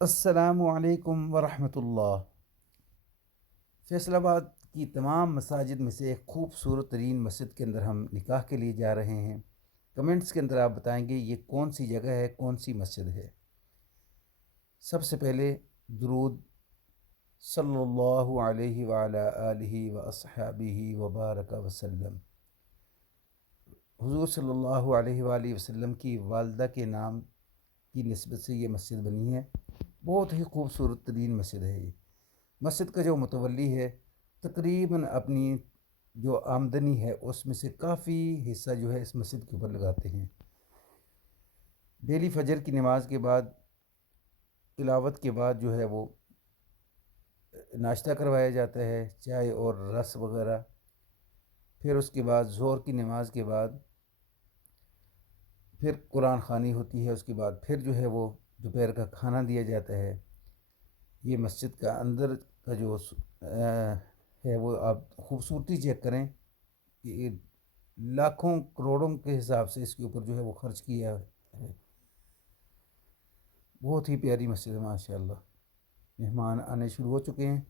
अस्सलामु अलैकुम वरहमतुल्लाह। फैसलाबाद की तमाम मसाजिद में से एक ख़ूबसूरत तरीन मस्जिद के अंदर हम निकाह के लिए जा रहे हैं। कमेंट्स के अंदर आप बताएंगे ये कौन सी जगह है, कौन सी मस्जिद है। सबसे पहले दुरूद सल्लल्लाहु अलैहि व अला आलिहि व अस्हाबिहि व बारक वसल्लम। हुज़ूर सल्लल्लाहु अलैहि व आलिहि वसल्लम की वालदा के नाम की निस्बत से ये मस्जिद बनी है। बहुत ही खूबसूरत तरीन मस्जिद है ये। मस्जिद का जो मुतवल्ली है तकरीबन अपनी जो आमदनी है उसमें से काफ़ी हिस्सा जो है इस मस्जिद के ऊपर लगाते हैं। डेली फजर की नमाज के बाद, तिलावत के बाद जो है वो नाश्ता करवाया जाता है, चाय और रस वगैरह। फिर उसके बाद ज़ोहर की नमाज के बाद फिर कुरान ख़वानी होती है। उसके बाद फिर जो है वो दोपहर का खाना दिया जाता है। ये मस्जिद का अंदर का जो है वो आप ख़ूबसूरती चेक करें कि लाखों करोड़ों के हिसाब से इसके ऊपर जो है वो ख़र्च किया है। बहुत ही प्यारी मस्जिद है माशाअल्लाह। मेहमान आने शुरू हो चुके हैं।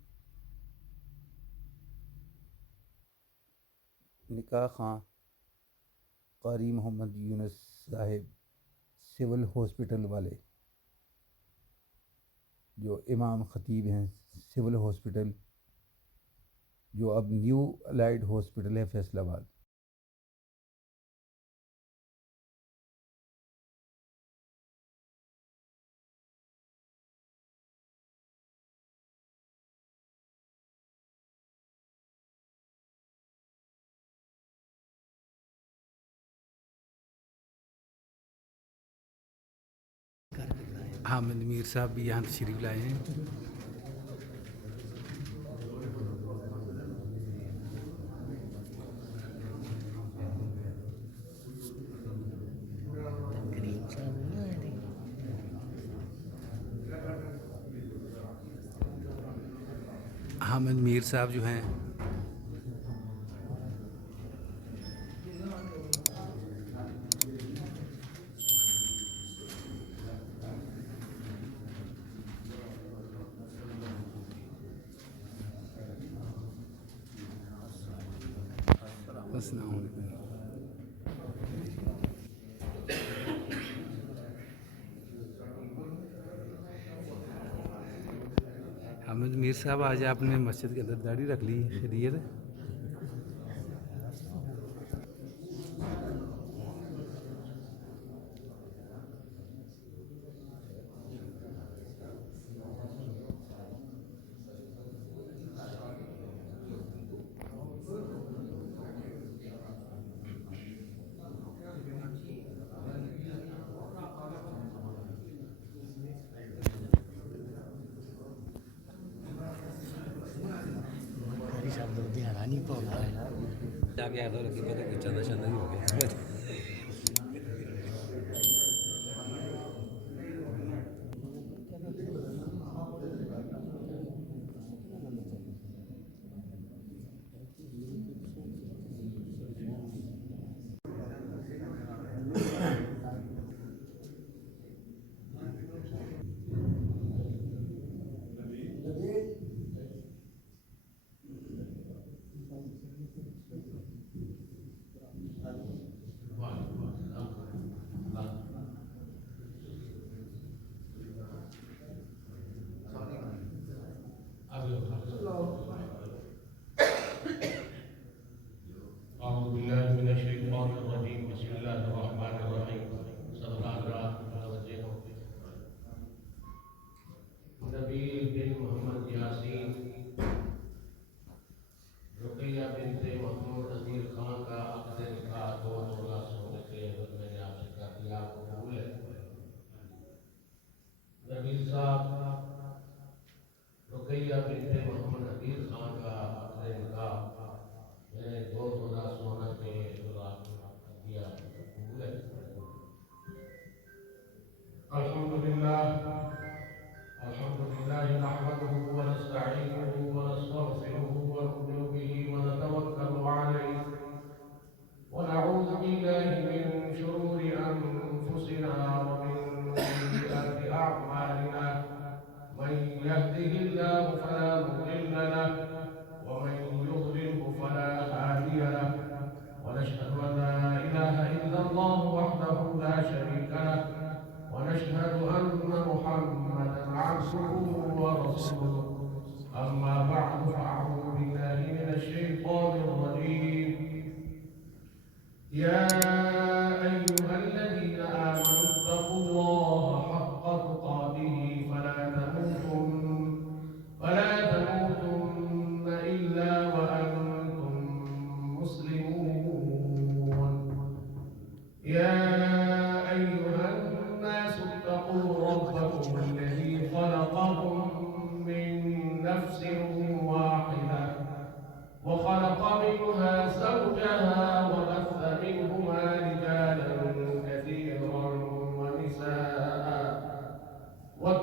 निकाह खां कारी मोहम्मद यूनुस साहिब, सिविल हॉस्पिटल वाले, जो इमाम ख़तीब हैं सिविल हॉस्पिटल, जो अब न्यू अलाइड हॉस्पिटल है फैसलाबाद। हामिद मीर साहब भी यहाँ तशरीफ़ लाए हैं। हामिद मीर साहब जो हैं अस्सलाम वालेकुम। हामिद मीर साहब, आज आपने मस्जिद के अंदर दाढ़ी रख ली, खैरियत है? जाके आया था लगी पता कुछ चंदा चंदा ही हो गया।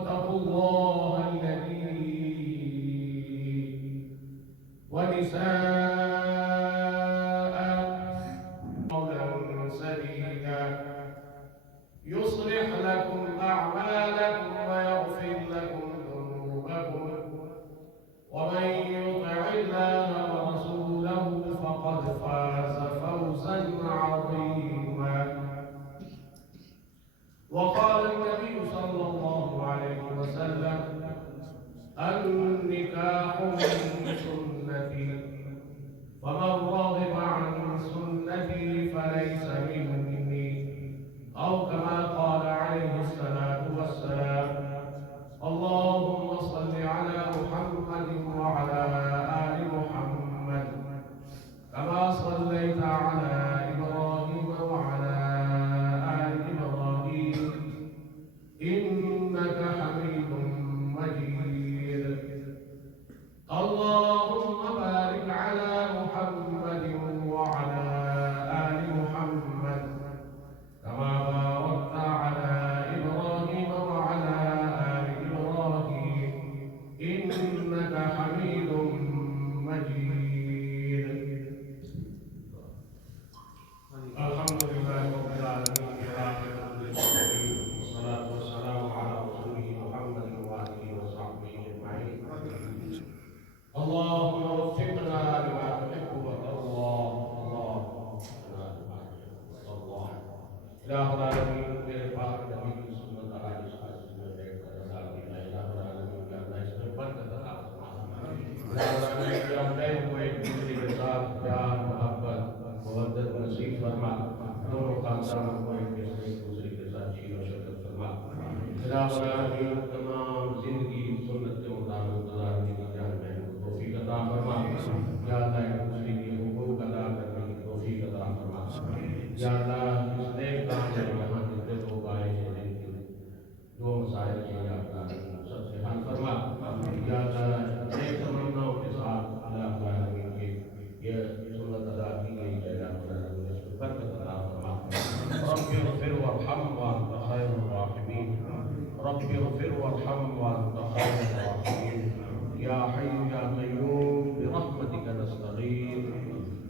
واتقوا الله الذي ونساء قولا سديدا يصلح لكم أعمالكم ويغفر لكم ذنوبكم ومن يطع الله ورسوله فقد فاز فوزا عظيما. وقال النبي صلى الله عليه وسلم: النكاح من سنتي فمن رغب عن سنتي فليس مني، أو كما قال عليه الصلاة والسلام. اللهم صل على محمد وعلى آل محمد كما صليت على إبراهيم وعلى آل إبراهيم إنك حميد مجيد. اللهم بارك على محمد وعلى آل محمد كما باركت على إبراهيم وعلى آل إبراهيم إنك حميد مجيد. الحمد لله رب العالمين والصلاة والسلام على رسوله محمد وآله وصحبه أجمعين. اللهم وفقنا لما تحب وترضى. इलाह आलमीन मेरे पाक नबी की सुन्नत आज इस हासिल में बैठकर अदा किया। इलाह आलमीन का अल्लाह इसमें बरकत अता फरमा। इलाह आलमीन के अंदर हुए एक दूसरे के साथ प्यार मोहब्बत मवद्दत नसीब फरमा। दोनों खानदानों को एक दूसरे के साथ चीर और शफकत फरमा। इलाह आलमीन तमाम जिंदगी सुन्नत के मुताबिक गुजारने की जान में तौफीक अता फरमा। या अल्लाह एक दूसरे के हुकूक अदा करने की तौफीक अता फरमा। या अल्लाह इस नेक काम में यहाँ जितने लोग आए हैं जिनके जो मसाइल हैं या अल्लाह सबसे हल फरमा। या अल्लाह नेक तमन्नाओं के साथ अल्लाह आलमीन के ये सुन्नत अदा की गई है। या अल्लाह इसमें बरकत अता फरमा। रब्बि इग़फिर वरहम व अंत खैरुर राहिमीन। रब्बि इग़फिर वरहम व अंत खैरुर राहिमीन। या हय्यु या क़य्यूम बिरहमतिका नस्तगीथ।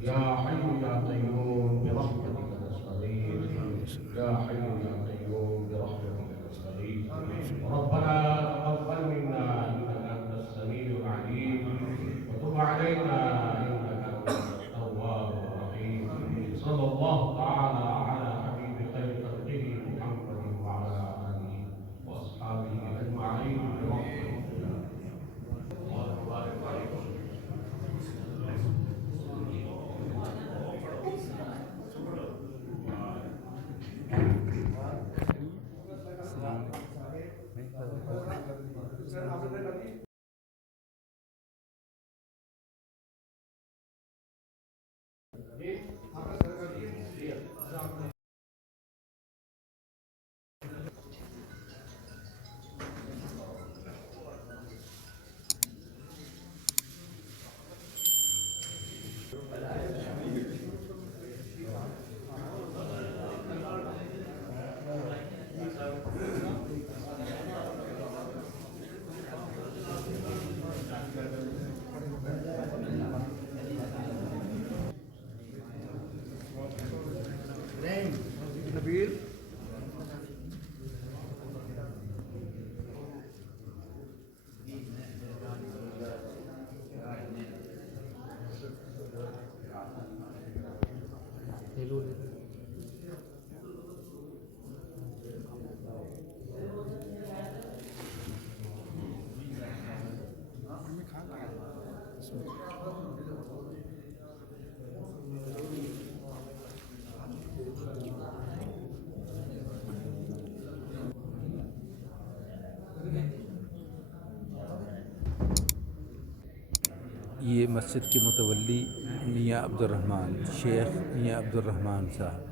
या हय्यु या क़य्यूम बिरहमतिका या हय्यु या क़य्यूम बिरहमतिका नस्तगीथ। रब्बना तक़ब्बल मिन्ना इन्नका अंतस समीउल अलीम व तुब अलैना इन्नका अंतत तव्वाबुर रहीम। सल्लल्लाहु तआला अला हबीबि खैरि खल्क़िही मुहम्मदिन व अला आलिहि व अस्हाबिही अजमईन बिरहमतिका और मुबारक अलैकुम। नबील ये मस्जिद के मुतवल्ली मियाँ अब्दुर्रहमान शेख मियाँ अब्दुर्रहमान साहब